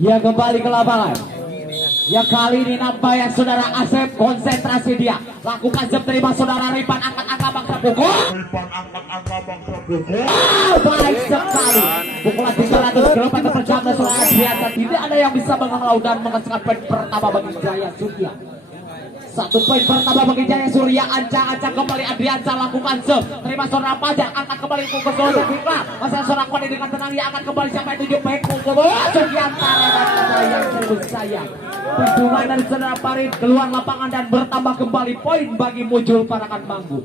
Ia kembali ke lapangan. Ya kali ini nampaknya saudara Asep konsentrasi dia. Lakukan jab terima saudara Ripan, angkat angka bangsa pukul. Baik sekali. Pukulan 300 km per jam dan saudara biasa. Tidak ada yang bisa mengelau dan mengesahkan poin pertama bagi Jaya Surya. 1 poin pertama bagi Jaya Surya. Ancang-ancang kembali Adriansa lakukan jab. Terima saudara Pajar, angkat kembali pukul saudara Fikra. Masa saudara Kode dengan tenang dia akan kembali sampai 7 baik pukul. Sugiantara dan Jaya terus sayang. Perjuangan dari saudara Parit keluar lapangan dan bertambah kembali poin bagi Mujul Parakan Manggu.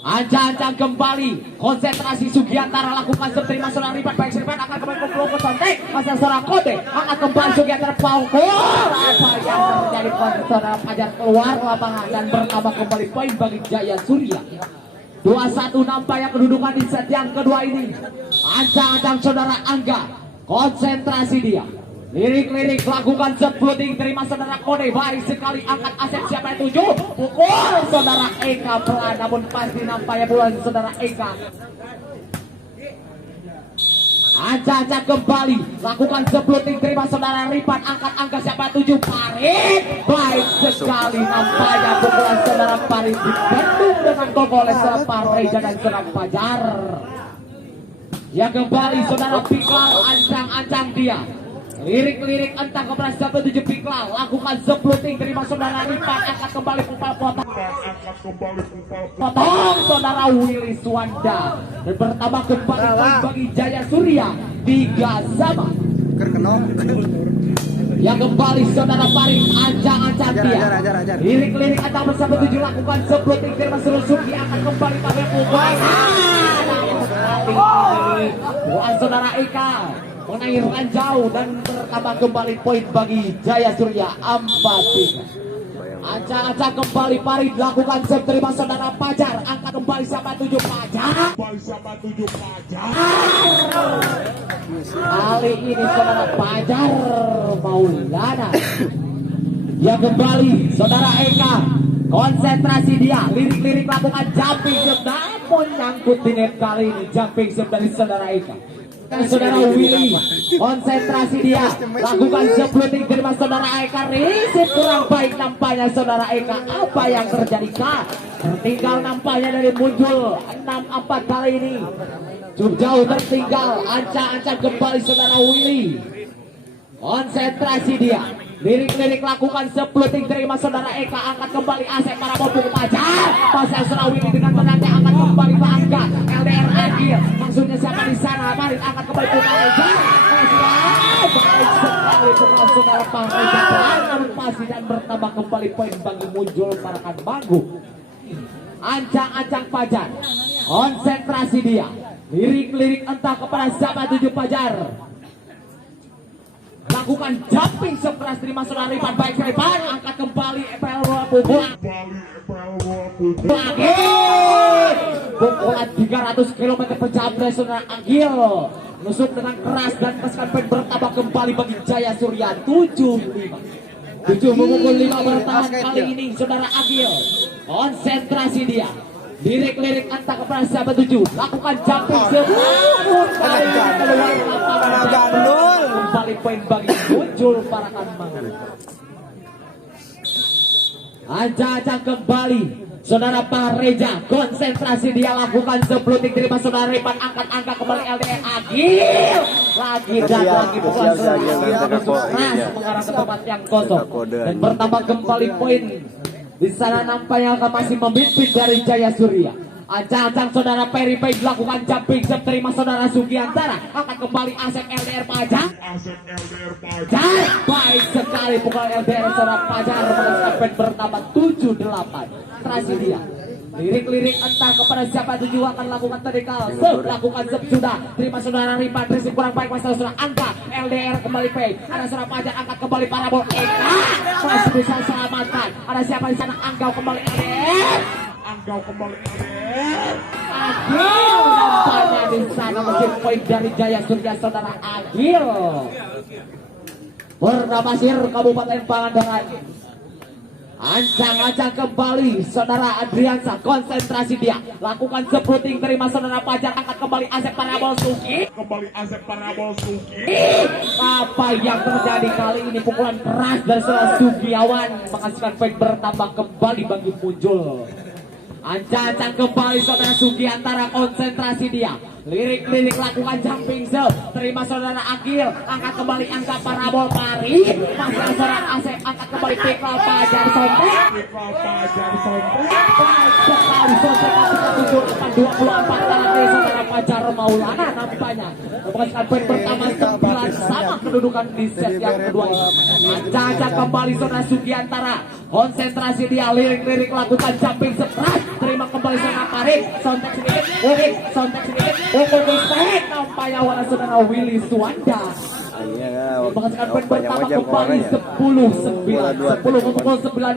Ancang-ancang kembali konsentrasi Sugiantara lakukan terima saudara Ripat baik Ripat akan kembali ke Pulau Sontek. Masa saudara Kode akan kembali Sugiantara Paukul. Apa yang terjadi saudara Pajar keluar lapangan dan bertambah kembali poin bagi Jaya Surya. 2-1 nampaknya kedudukan di set yang kedua ini. Ancang-ancang saudara Angga konsentrasi dia. Lirik-lirik lakukan sepluting terima saudara Kode baik sekali angkat Asep siapa yang 7 pukul saudara Eka pelan namun pasti nampaknya bulan saudara Eka. Ancang-ancang kembali lakukan sepluting terima saudara Ripan angkat angka siapa 7 Parit baik sekali nampaknya pukulan saudara Parit dibendung dengan gol oleh saudara Pareja dan saudara Pajar. Ya kembali saudara Piklal ancang-ancang dia. Lirik-lirik entah kepada 17 Piklal lakukan sepluting terima saudara Ripan angkat kembali pupal potong saudara Willy Swanda dan bertambah kembali poin bagi Jaya Surya 3-sama. Yang kembali saudara Parit ancang-ancang dia. Lirik-lirik entah bersama 7 lakukan sepluting terima saudara Suki akan kembali pada pukul. Bukan saudara Eka mengenai ranjau dan bertambah kembali poin bagi Jaya Surya 4-3. Ancang-ancang kembali Parit lakukan save terima saudara Pajar angkat kembali siapa 7 Pajar. Kali ini saudara Pajar Maulana. Ya kembali saudara Eka konsentrasi dia. Lirik-lirik lakukan jumping save namun nyangkut di net kali ini jumping save dari saudara Eka. Saudara Willy konsentrasi dia lakukan sepluting terima saudara Eka risip kurang baik nampaknya saudara Eka. Apa yang terjadi kah? Tertinggal nampaknya dari Muncul 6-4 kali ini cukup jauh tertinggal. Ancang-ancang kembali saudara Willy konsentrasi dia. Lirik-lirik lakukan sepluting terima saudara Eka angkat kembali Asep para bopung Pajar. Pasal saudara Willy dengan tenangnya angkat kembali Pak Angga LDR akhir maksudnya siapa di sana Marit angkat kembali Pak Reja. Baik sekali pukulan saudara Pak Reja namun pasti dan bertambah kembali poin bagi Muncul Parakan Manggu. Ancang-ancang Pajar konsentrasi dia. Lirik-lirik entah kepada siapa 7 Pajar lakukan jumping sekeras terima saudara Ripan baik Ripan angkat kembali EPL bola pukul lagi pukulan 300 km per jam dari saudara Agil nusuk dengan keras dan kesan poin bertambah kembali bagi Jaya Surya 7-5 memukul 5 bertahan kali ini saudara Agil konsentrasi dia. Lirik-lirik entah kepada siapa 7 lakukan jumping seluruh kali keluar lapangan kembali poin bagi Muncul Parakan Manggu. Ancang-ancang kembali saudara Pareja konsentrasi dia lakukan sepluting terima saudara Ripan angkat angka kembali LDR Agil lagi dan lagi pukulan saudara mengarah ke tempat yang kosong dan bertambah kembali poin. Di sana nampaknya akan masih memimpin dari Jaya Surya. Ancang-ancang saudara Peri Pei lakukan jumping save terima saudara Sugiantara akan kembali Asep LDR Pajar. Baik sekali pukulan LDR saudara Pajar mencapai bertambah 7-8. Terasi dia. Lirik-lirik entah kepada siapa 7 akan lakukan tadikal lakukan sep sudah terima saudara Ripan risik kurang baik masalah saudara angkat LDR kembali Pei ada saudara Pajar angkat kembali parabol Eka masih bisa selamatkan ada siapa di sana Anggau kembali LDR Agil nampaknya di sana mesin poin dari Jaya Surya saudara Agil Bernama Sir Kabupaten Pangandaran Ancang-ancang kembali saudara Adriansa, konsentrasi dia, lakukan sepluting, terima saudara Fajar, angkat kembali Asep Parabol Sugi. Apa yang terjadi kali ini? Pukulan keras dari saudara Sugiawan menghasilkan poin bertambah kembali bagi Muncul. Ancang-ancang kembali saudara Sugiantara, konsentrasi dia, lirik-lirik lakukan jumping serve, terima saudara Akil, angkat kembali angka parabol Pari, masih saudara Asep, angkat kembali pikal Fajar Sontek. Baik sekali Sontek, 7-4-24 kali saudara Fajar Maulana nampaknya menghasilkan poin pertama 9, sama kedudukan di set yang kedua ini. Ancang-ancang kembali saudara Sugiantara, konsentrasi dia, lirik-lirik lakukan jumping serve, terima kembali saudara Pari, Sontek sedikit, Sontek sedikit, Sontek nampaknya warna saudara Willy Suwanda menghasilkan poin pertama kembali 10-9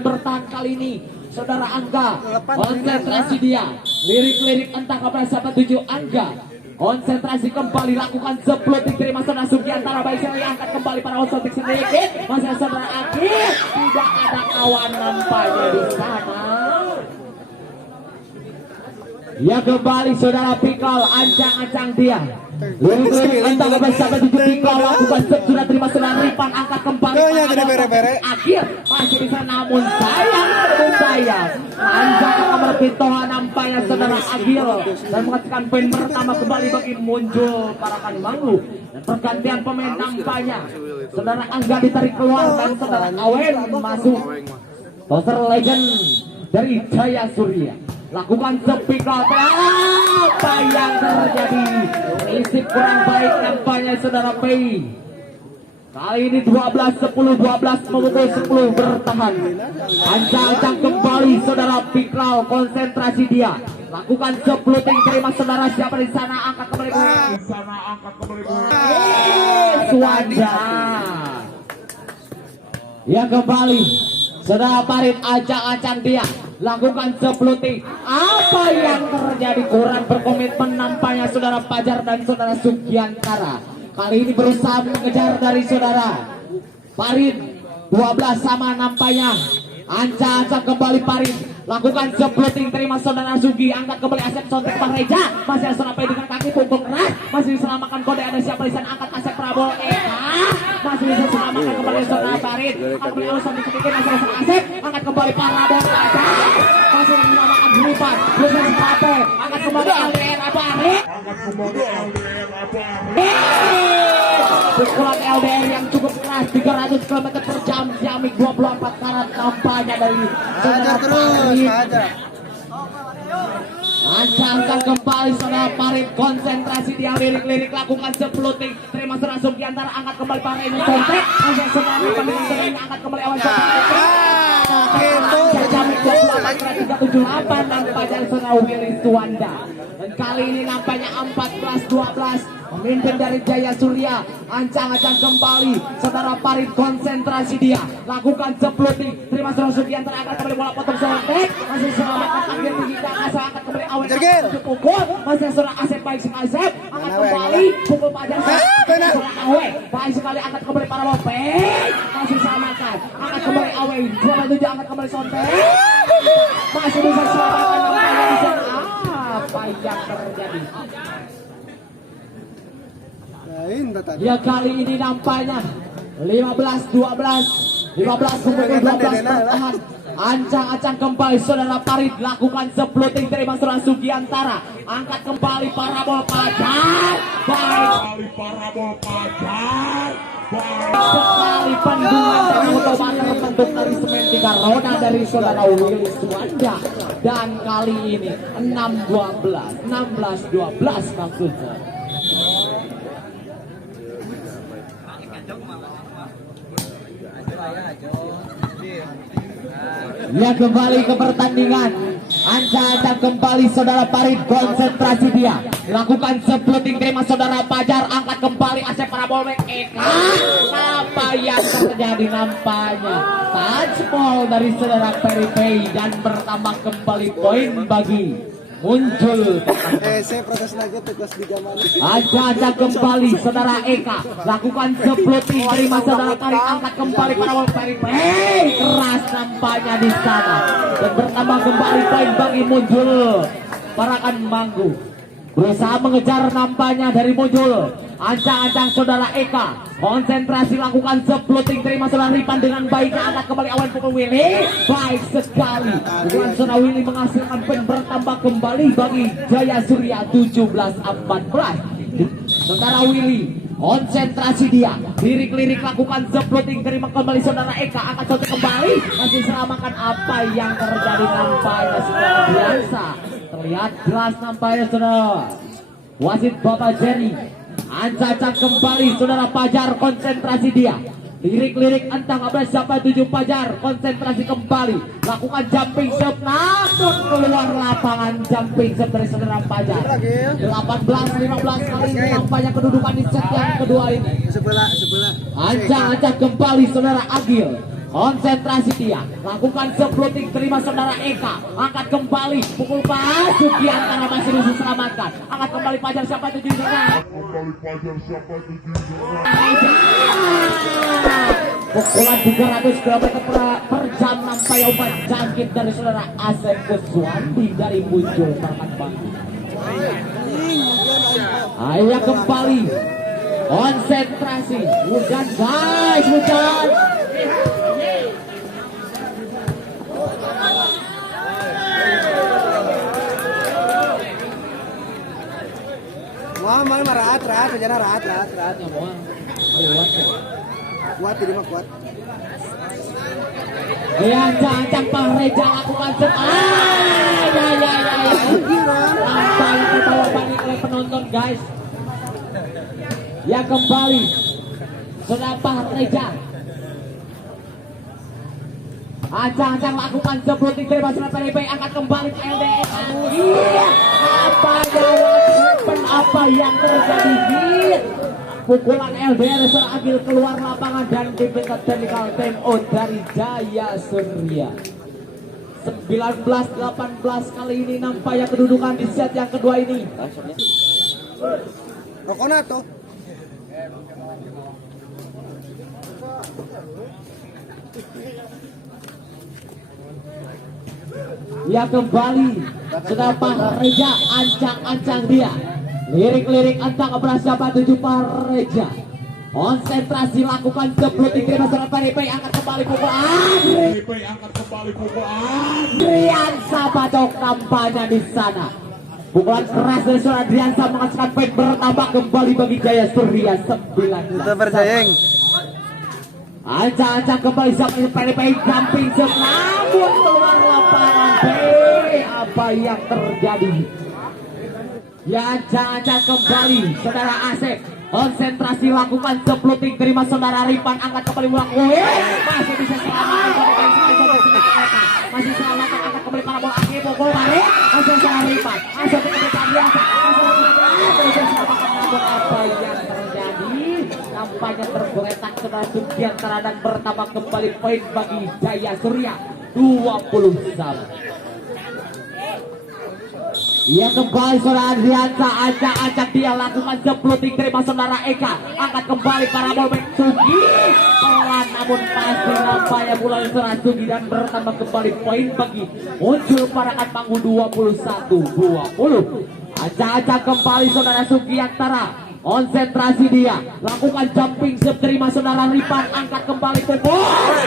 bertahan kali ini saudara Angga, konsentrasi dia, lirik-lirik entah kepada siapa 7 Angga, konsentrasi kembali, lakukan sepluting, terima saudara Sugiantara, baik sekali, angkat kembali para Sontek sedikit, masih saudara Akil, tidak ada kawan nampaknya di sana. Ya kembali saudara Pikal, ancang-ancang dia, lirik-lirik entah kepada siapa 7 Pikal, lakukan sudah terima saudara Ripan, angkat kembali Akil, masih bisa namun sayang anjak kamar pintohan nampaknya saudara Agil dan menghasilkan poin pertama kembali bagi Muncul Parakan Manglu, dan pergantian pemain nampaknya saudara Angga ditarik keluar dan saudara Awen masuk. Toser legend dari Jaya Surya, lakukan sepikal, apa yang terjadi? Isi kurang baik nampaknya saudara Pei. Kali ini 12-10 memukul 10 bertahan. Ancang-ancang kembali saudara Pikral, konsentrasi dia, lakukan sepluting, terima saudara siapa di sana, angkat kembali Suwanda. Ya kembali saudara Parit, ancang-ancang dia, lakukan sepluting, apa yang terjadi? Kurang berkomitmen nampaknya saudara Fajar dan saudara Sugiantara. Kali ini berusaha mengejar dari saudara Parit, 12 sama nampaknya. Ancang-ancang kembali Parit, lakukan sepluting, terima saudara Sugi, angkat kembali Asep Sontek Pareja, masih sampai dengan kaki pukul keras, masih diselamatkan kode, ada siapa di sana, angkat Asep Prabowo masih bisa selamatkan kembali saudara Parit, angkat kembali Sontek sedikit, masih saudara Asep, angkat kembali Prabowo masih diselamatkan Rupan, angkat kembali LDR Parit, pukulan LDR yang cukup keras, 300 km per jam, Ciamik 24 karat nampaknya dari saudara Parit. Ancang-ancang kembali saudara Parit, konsentrasi dia, lirik-lirik lakukan sepluting, terima saudara Sugiantara, angkat kembali Parit Sontek, masih saudara Parit, angkat kembali Awan Sontek, Ciamik 24 karat 378 nampaknya saudara Willy Suwanda. Dan kali ini nampaknya 14-12 pemimpin dari Jaya Surya. Ancang-ancang kembali saudara Parit, konsentrasi dia, lakukan sepluting, terima saudara Sugiantara, angkat kembali bola potong Sontek, masih selamatkan tanggir tinggi ke atas, angkat kembali Awen pukul, masih saudara Asep, baik sekali Asep, angkat kembali pukul Fajar, saudara Awen baik sekali, angkat kembali para Lopek, masih selamatkan, angkat kembali Awen 27, angkat kembali Sontek, masih bisa selamatkan nampaknya di sana. Apa yang terjadi? Ya kali ini nampaknya 15-12 memukul 12 bertahan. Ancang-ancang kembali saudara Parit, lakukan sepluting, terima saudara Sugiantara, angkat kembali parabol Fajar, baik sekali pandungan dari otomatis bentuk dari semen 3 roda dari saudara Willy Suwanda. Dan kali ini 16-12 maksudnya. Ya kembali ke pertandingan. Ancang-ancang kembali saudara Parit, konsentrasi dia, lakukan sepluting, terima saudara Fajar, angkat kembali Asep Parabol Eka. Apa yang terjadi nampaknya? Touchball dari saudara Peripei dan bertambah kembali poin bagi Muncul. Saya protes lagi tuh kelas 3 mana. Ancang-ancang kembali saudara Eka, lakukan sepluting, terima saudara Parit, angkat kembali Parabol Peripei, keras nampaknya di sana. Dan bertambah kembali poin bagi muncul Parakan Manggu. Berusaha mengejar nampaknya dari muncul. Ancang-ancang saudara Eka. Konsentrasi lakukan sepluting, terima saudara Ripan dengan baik. Angkat kembali awan pukul Willy. Baik sekali. Bukan saudara Willy menghasilkan poin bertambah kembali bagi Jaya Surya 17-14. Saudara Willy konsentrasi dia, lirik-lirik lakukan sepluting, terima kembali saudara Eka, angkat satu kembali, masih selamatkan. Apa yang terjadi nampaknya saudara biasa, terlihat jelas nampaknya saudara wasit Bapak Jerry. Ancang-ancang kembali saudara Pajar, konsentrasi dia, lirik-lirik entang abad siapa 7 Pajar, konsentrasi kembali, lakukan jumping shot, namun keluar lapangan. Jumping shot dari saudara Pajar. 18-15 kali ini nampaknya kedudukan di set yang kedua ini. Sebelah. Ancang-ancang kembali saudara Agil, konsentrasi dia, lakukan sepluting, terima saudara Eka, angkat kembali, pukul pas, Sugiantara masih bisa selamatkan, angkat kembali Pajar siapa 7 pukulan 300 km per jam nampaknya umpan jangkit dari saudara Asep Keswandi dari muncul Parakan Manggu. Ayo kembali konsentrasi, hujan guys, hujan. Wah, mana rahat, rencana rahat. Kuat, jadi mah kuat. Ya, ancang-ancang Pak Reja lakukan set. Nampaknya terbawa panik oleh penonton guys. Ya kembali saudara Pak Reja. Ancang-ancang lakukan sepluting, terima saudara PDP, angkat kembali ke LDS. Apa yang terjadi? Pukulan LDR Agil keluar lapangan dan diberikan technical time out dari Jaya Surya. 19-18 kali ini nampaknya kedudukan di set yang kedua ini. Rokonato. Ya kembali sudah Pak Reja, ancang-ancang dia, lirik-lirik antang berasa 7 Pak Reja, konsentrasi lakukan sepluting, terima saudara PDP, angkat kembali pukul Adrian Sabacok nampaknya di sana. Pukulan keras dari saudara Adriansa menghasilkan poin bertambah kembali bagi Jaya Surya 9. Kita bersaing. Ancang-ancang kembali sampai PDP jumping shot, namun keluar lapangan. Apa yang terjadi? Ya, ancang-ancang kembali saudara Asep, konsentrasi lakukan sepluting, terima saudara Ripan, angkat kembali ulang. Masih bisa selamatkan, masih selamatkan, angkat kembali para bola akhir pukul balik, masih saudara Ripan, masih kebetulan biasa, masih selamatkan. Namun apa yang terjadi? Nampaknya tergeletak saudara Sugiantara dan bertambah kembali poin bagi Jaya Surya 20 sama. Ya kembali saudara Adriansa, acak-acak dia lakukan sepluting, terima saudara Eka, angkat kembali para bolbek Sugi, pelan namun pasti nampaknya mulai saudara Sugi dan bertambah kembali poin bagi muncul Parakan Manggu 21-20. Acak-acak kembali saudara Sugiantara, konsentrasi dia, lakukan jumping shot, terima saudara Ripan, angkat kembali pukul,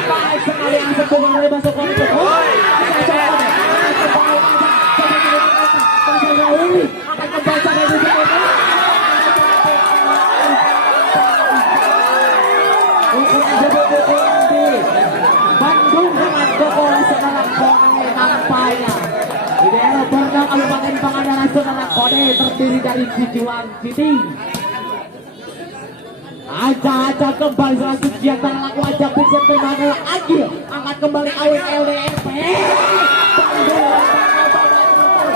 baik sekali Asep pukul dari masuk ke pukul, akan kembali sampai di sini. Bandung dengan Jokowi saudara Kode nampaknya di daerah Borneo Kabupaten Pangandaran saudara Kode terdiri dari Cijulang Citi. Aja kembali salah Sugiantara lakukan jumping shot, terima Agil, angkat kembali awet LDRP.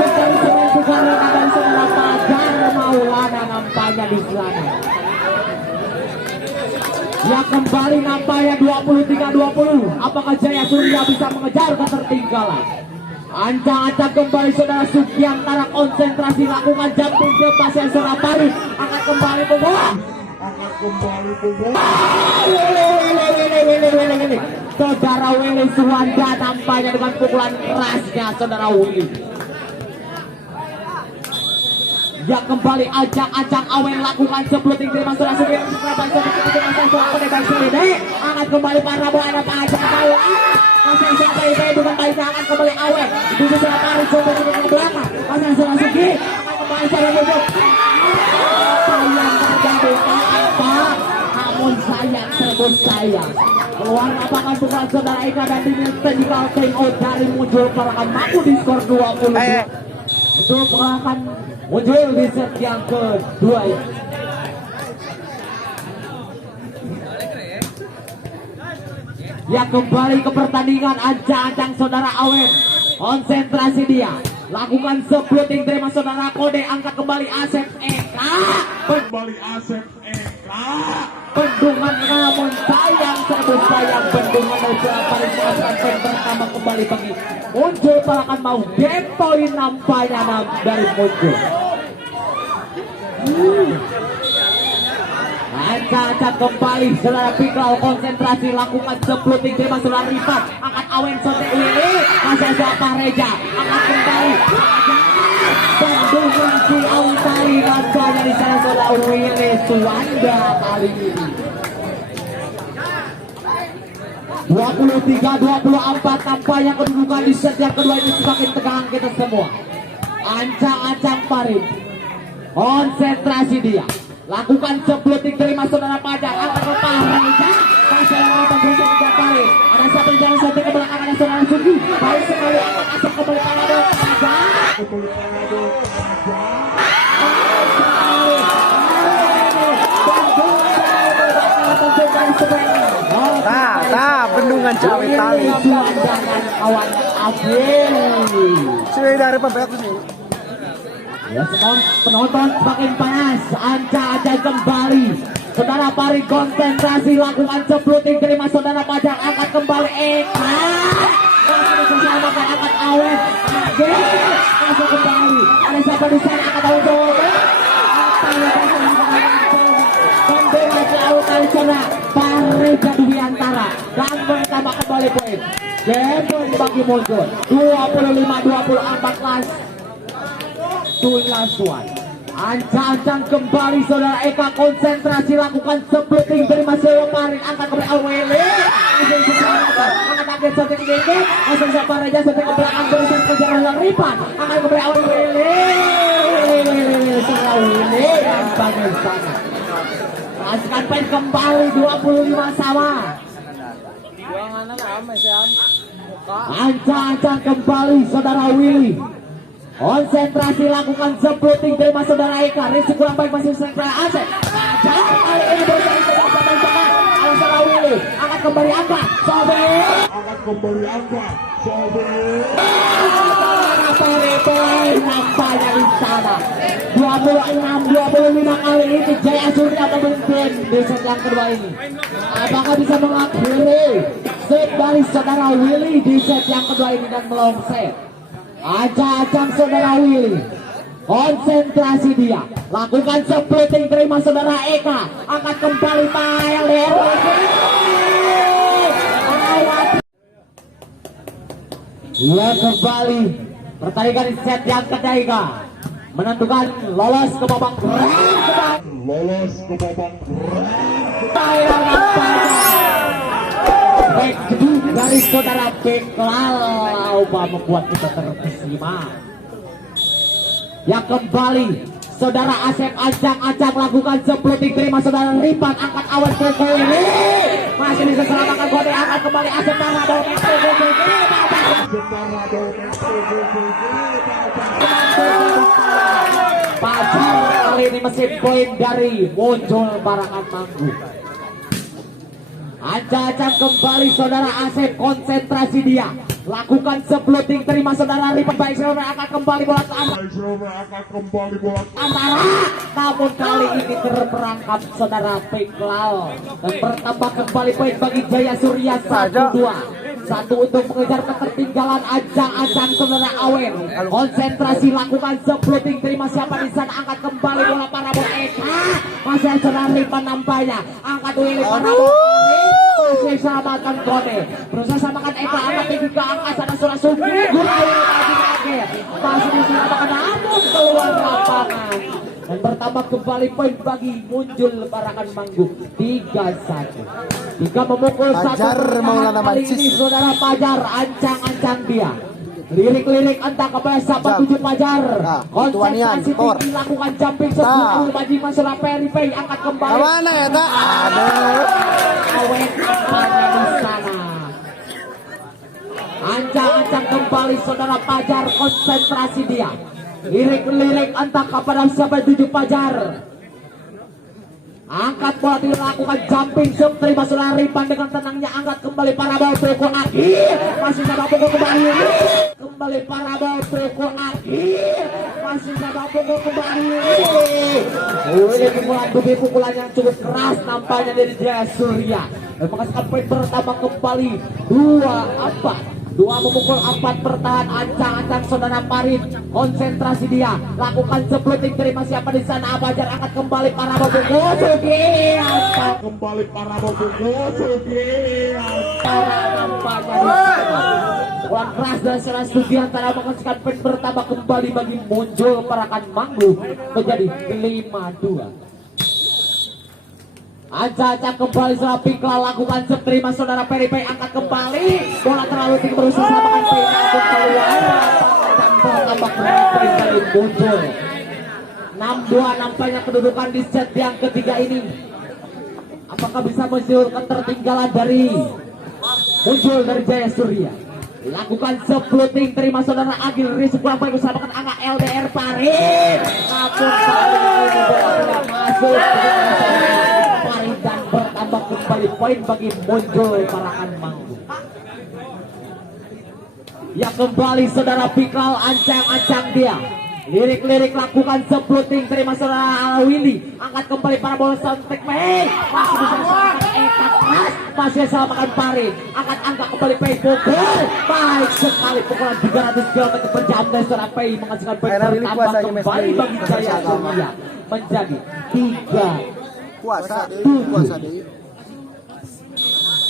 Dari saudara Pajar Maulana nampaknya di sana. Ya kembali nampaknya 23-20. Apakah Jaya Surya bisa mengejar ketertinggalan? Ancang-ancang kembali saudara Sugiantara, konsentrasi lakukan jumping ke pasien Surabaya, angkat kembali pukul. saudara Willy Suwanda nampaknya dengan pukulan kerasnya saudara Willy. Ya kembali ajang-ajang Awen lakukan sebluting terima saudara Sugianto angkat kembali para bola ada ajang Awen masih siapa itu bukan baik akan kembali Awen bisa saudara tarik coba ke belakang masih saudara Sugi akan kembali saudara Bobo sayang terjadi apa namun sayang terus sayang keluar lapangan pukulan saudara Eka dan diminta jika time out dari muncul para mampu di skor 20 untuk akan muncul di set yang kedua ini. Ya kembali ke pertandingan ajang-ajang saudara Awen. Konsentrasi dia. Lakukan sebluting terima saudara Kode. Angkat kembali Asep Eka. Kembali Asep Eka. Bendungan namun sayang sebut sayang bendungan dari paling akan pertama kembali bagi muncul parakan mau game point nampaknya dari muncul. Angkat kembali saudara Pikal konsentrasi lakukan sebluting terima saudara Rifat angkat Awen Sote Willy masih siapa Reja angkat kembali bendungan si Autari nampaknya di sana saudara Willy Suwanda kali ini 23-24 tampaknya kedudukan di set yang kedua ini semakin tegang kita semua. Ancang-ancang Parit konsentrasi dia lakukan sebluting terima saudara Pajak angkat ke Pareja masalah bergeser ke Parit ada satu jalan sampai ke belakang ada saudara Sugi baik sekali angkat asap kembali Panado bendungan cawe tali. Kawan Abel. Sudah dari pembek sini. Ya penonton semakin panas. Anca kembali. Saudara Pari konsentrasi lakukan sebluting terima saudara Pajak angkat kembali Eka. Masih diselamatkan angkat Awen. Masuk kembali. Ada siapa di sana angkat Awen Jawa. Bendera Laut kali sana Pari Jaduwiantara dan pertama kembali poin. Game point bagi muncul 25-24 last one. Ancang-ancang kembali saudara Eka konsentrasi lakukan sebluting terima saudara Pari angkat kembali Awele langsung diselamatkan angkat akhir sampai ke gigi langsung siapa Reja sampai ke belakang berusaha kejar yang Ripan angkat kembali Awele saudara Awele dan bagian sana masukkan poin kembali 25 sama. Ancang-ancang kembali saudara Willy konsentrasi lakukan sebluting terima saudara Eka risiko kurang baik masih saudara Asep jangan kali ini bersama saudara ada saudara Willy angkat kembali angka Sobe nampaknya di sana 26-25 kali ini Jaya Surya memimpin di set yang kedua ini apakah bisa mengakhiri set dari saudara Willy di set yang kedua ini dan melongset ajang saudara Willy konsentrasi dia lakukan sebluting terima saudara Eka angkat kembali Pael ia kembali pertandingan di set yang ketiga menentukan lolos ke babak back dari saudara Beklal membuat kita terkesima. Ya kembali saudara Asep Ancang lakukan sebluting terima saudara Ripan angkat Awan ke ini masih bisa selamatkan Kode angkat kembali Asep Panado Pacar kali ini mesin poin dari muncul Barangan Manggu. Ancang kembali saudara Asep konsentrasi dia Lakukan sebluting, terima saudara lipat baik saudara akan kembali bola ke antara, namun kali ini terperangkap saudara Piklal dan bertambah kembali poin bagi Jaya Surya 1-2. Satu untuk mengejar ketertinggalan ajang-ajang saudara Awen. Konsentrasi, lakukan sebluting, terima siapa di sana, angkat kembali bola parabol Eka. Masih saudara lipat nampaknya, angkat Willy parabol masih selamatkan Kode. Berusaha samakan Eka, angkat tinggi ke angka sana saudara Sugi. Gurau lagi masih diselamatkan namun keluar lapangan. Dan bertambah kembali poin bagi Muncul Parakan Manggu 3-1. Jika memukul Pajar satu Maulana kali Mansis. ini saudara Pajar ancang-ancang dia. Lirik-lirik entah kepada sahabat 7 Pajar. Nah, Konsentrasi Tuanian, tinggi, lakukan jumping Nah. sebelum Bajiman saudara Peri angkat kembali. Mana ya tak? Aduh. Awen pada di sana. Ancang-ancang kembali saudara Pajar, konsentrasi dia. Lirik-lirik entah kepada siapa 7 Pajar. Angkat bola, dilakukan jumping serve, terima saudara Ripan dengan tenangnya, angkat kembali parabol Preko akhir, masih sama pukul kembali parabol Preko akhir, masih sama pukul kembali. Ini pukulan yang cukup keras nampaknya dari Jaya Surya dan menghasilkan poin bertambah kembali 2-4. 2 memukul 4 bertahan, ancang-ancang saudara Parit. Konsentrasi dia, lakukan sebluting, terima siapa di sana, Abajar angkat kembali parabol Sugi. Kembali parabol Sugi. Pukulan keras dari saudara Sugiantara menghasilkan poin bertambah kembali bagi Muncul Parakan Manggu menjadi 5-2. Ancang-ancang kembali saudara Pikla, lakukan serve, terima saudara Peri angkat kembali, bola terlalu tinggi, berusaha samakan Peri untuk keluar dan bertambah kembali dari Muncul 6-2 nampaknya kedudukan di set yang ketiga ini. Apakah bisa mensyur ketertinggalan dari Muncul dari Jaya Surya? Lakukan sebluting, terima saudara Agil Rizky kurang baik bersamakan angka LDR Parit. Namun kali ini bola tidak masuk Parit dan bertambah kembali poin bagi Muncul Parakan Manggu. Ya kembali saudara Pikal, ancang-ancang dia. Lirik-lirik, lakukan sebluting, terima saudara Willy, angkat kembali para bola sontek baik, masih bisa diselamatkan Eka keras, masih diselamatkan Parit, angkat angka kembali Pei pukul, baik sekali pukulan 300 km per jam dari saudara Pei menghasilkan poin bertambah kembali bagi Jaya Surya menjadi 3. Puasa deh.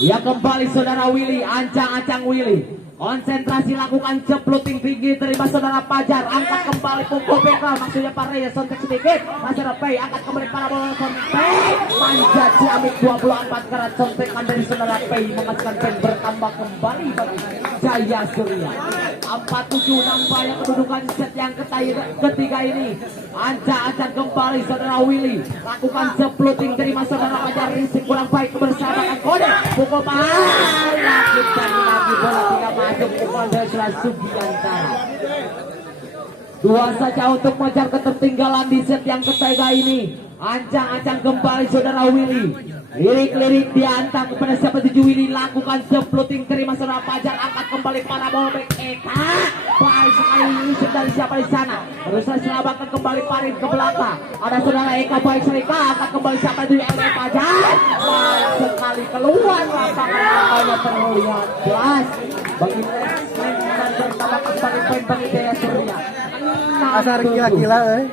Ya kembali saudara Willy, ancang-ancang Willy. Konsentrasi, lakukan sebluting tinggi, terima saudara Pajar, angkat kembali pukul Bekal, maksudnya Paraya sontek sedikit, masih ada Pei, angkat kembali para bola sontek, manjat Ciamik 24 karat sontekan dari saudara Pei menghasilkan poin bertambah kembali bagi Jaya Surya. 47 nampaknya kedudukan set yang ketiga ini. Ancang-ancang kembali saudara Willy, lakukan sebluting, terima saudara Pajar, risik kurang baik kebersamaan Kode, pukul lagi dan lagi bola tidak masuk, pukul dari saudara Sugiantara. 2 saja untuk mengejar ketertinggalan di set yang ketiga ini. Ancang-ancang kembali saudara Willy, lirik-lirik diantar kepada siapa 7 Willy, lakukan sebluting, terima saudara Pajar, angkat kembali para bola back Eka, baik sekali Yusuf dari siapa di sana, berusaha selamatkan kembali Parit ke belakang, ada saudara Eka, baik sekali angkat kembali siapa 7 LD Pajar, baik sekali keluar lapangan, namanya terlihat jelas bagi dan bertambah kembali poin bagi Jaya Surya. Asar gila-gila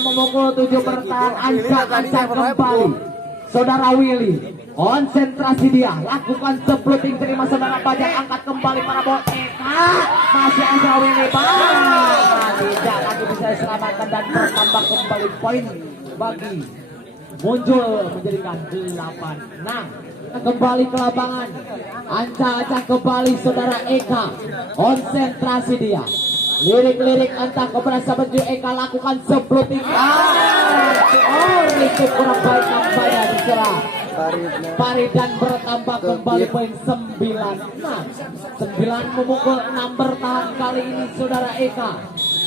Memukul 7 bertahan, ancang-ancang kembali saudara Willy, konsentrasi dia, lakukan sebluting, terima saudara Pajar, angkat kembali para bola Eka, masih ada Willy, tidak lagi bisa diselamatkan dan bertambah kembali poin bagi Muncul menjadikan 8-6. Kembali ke lapangan, ancang-ancang kembali saudara Eka, konsentrasi dia, lirik-lirik entah kepada sahabat Eka, lakukan sebluting, itu kurang baik nampaknya diserah Parit dan bertambah kembali poin 9-6. 9 memukul 6 bertahan kali ini saudara Eka,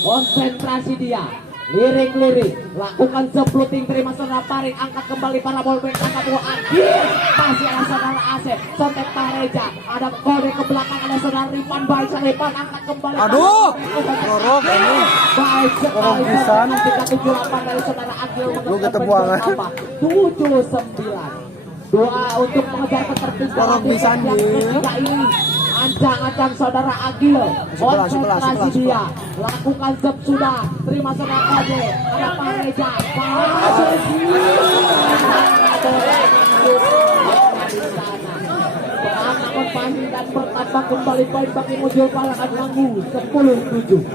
konsentrasi dia, lirik-lirik, lakukan sepluting, terima saudara Paring, angkat kembali para ballback, angkat dua Agil, masih ada saudara Asep, sontek Pareja, ada kode ke belakang, ada saudara Ripan, baik Ripan, angkat kembali. Aduh, Rorok ini. Baik sekali, Rorok pisan. 378 dari saudara Agil, Lu ketepuangan. 79. Doa untuk mengejar ketertiban Rorok pisan, yang Gil. ketiga ini. Ancang-ancang saudara Agil, konsentrasi dia, lakukan sep sudah, terima saudara Kode, ada Pareja, Pengaman pasti dan bertambah kembali poin bagi Mujul Palangan Manggu 10-7.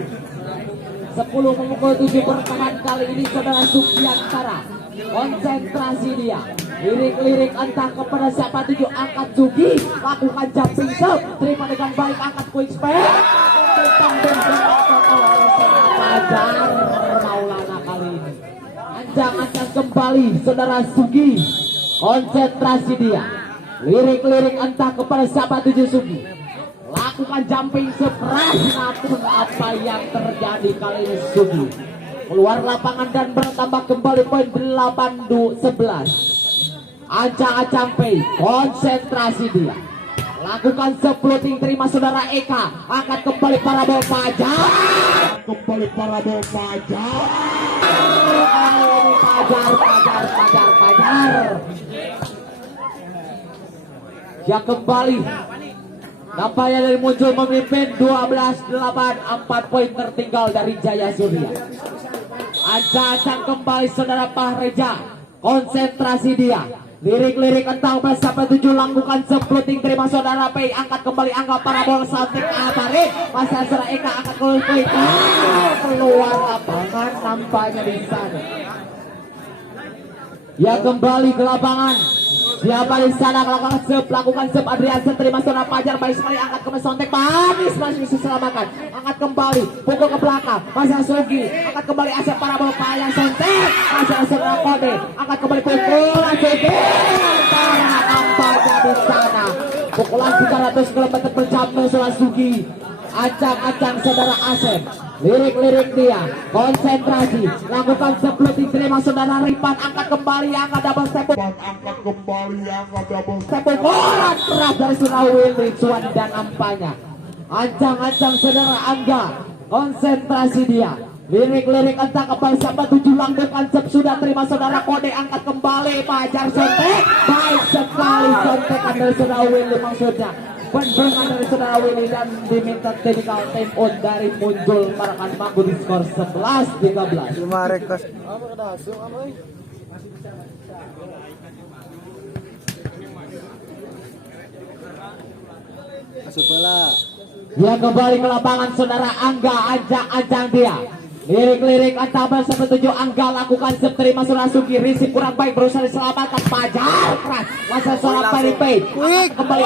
10 memukul 7 bertahan kali ini saudara Sugiantara. Konsentrasi dia, lirik-lirik entah kepada siapa, 7 angkat Sugi, lakukan jumping serve, terima dengan baik, angkat quick spare, tentang oleh Fajar Maulana kali ini. Ancang-ancang kembali saudara Sugi, konsentrasi dia, lirik-lirik entah kepada siapa, 7 Sugi, lakukan jumping sekeras, namun apa yang terjadi kali ini Sugi keluar lapangan dan bertambah kembali poin 8-11. Ancang-ancang Pei, konsentrasi dia, lakukan sepluting, terima saudara Eka, angkat kembali para bol Fajar, Fajar. Dia kembali, nampaknya dari muncul memimpin 12-8, 4 poin tertinggal dari Jaya Surya. Ancang-ancang kembali saudara Pahreja, konsentrasi dia, lirik-lirik entah sampai 7, lakukan sepluting, terima saudara Pei, angkat kembali, angkat parabol santik Aparik, masa saudara Eka angkat kembali, keluar lapangan nampaknya di sana. Ya kembali ke lapangan. Siapa di sana lakukan sep Adrian, terima saudara Fajar, baik sekali, angkat kembali sontek manis, masih bisa selamatkan, angkat kembali, pukul ke belakang, masih Sugi, angkat kembali Asep parabol payang sontek, masih saudara Kode, angkat kembali pukul Sugi, antara nampaknya di sana, pukulan 300 km per jam saudara Sugi. Ancang-ancang saudara Asep, lirik-lirik dia, konsentrasi, lakukan sepluting, terima saudara Ripan, angkat kembali, angkat double step, bola keras dari saudara Willy Cuan dan nampaknya. Ancang-ancang saudara Angga, konsentrasi dia, lirik-lirik entah kembali siapa, 7 lakukan sep sudah, terima saudara Kode, angkat kembali Fajar sontek, baik sekali sontekan dari saudara Willy, maksudnya penberangan dari saudara Willy, dan diminta technical time out dari Muncul Parakan Manggu di skor 11-13. 5 request. Masuk bola. Dia kembali ke lapangan saudara Angga, ancang-ancang dia, lirik-lirik antara sampai 7, Angga lakukan sep, terima saudara Sugi, risip kurang baik, berusaha diselamatkan Fajar keras, masa saudara Paripe kembali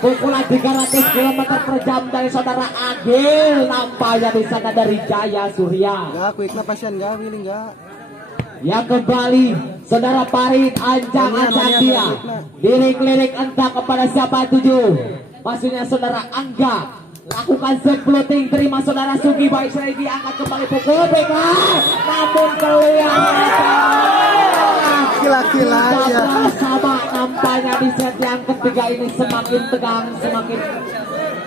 pukulan 300 km per jam dari saudara Agil, nampaknya di sana dari Jaya Surya. Enggak, quick na pasien, enggak, Willy enggak. Yang kembali saudara Parit, ancang-ancang dia, lirik-lirik entah kepada siapa, 7, maksudnya saudara Angga, lakukan sepluting, terima saudara Sugi, baik sekali diangkat kembali pukul BK, namun kelihatan Kila-kila aja. sama nampaknya di set yang ketiga ini semakin tegang, semakin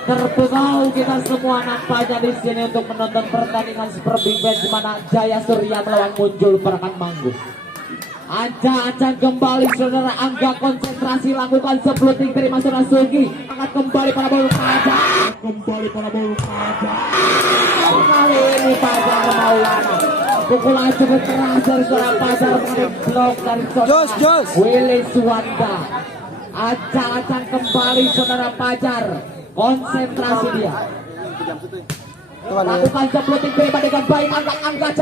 terpukau kita semua nampaknya di sini untuk menonton pertandingan Super Big Band di mana Jaya Surya melawan Muncul Parakan Manggu. Ancang-ancang kembali saudara Angga, konsentrasi, lakukan sepluting, terima saudara Sugi, angkat kembali para bolu Fajar, kali ini Fajar Maulana, pukulan cukup keras dari saudara Fajar mengenai blok dari saudara Willy Suwanda. Ancang-ancang kembali saudara Fajar, konsentrasi dia, lakukan sepluting, terima dengan baik, angkat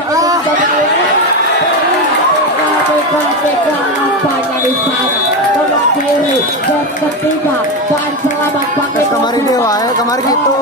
nampaknya di sana tengah kiri dan ketiga, dan selamat pakai Kemarin dewa ya, kemarin gitu.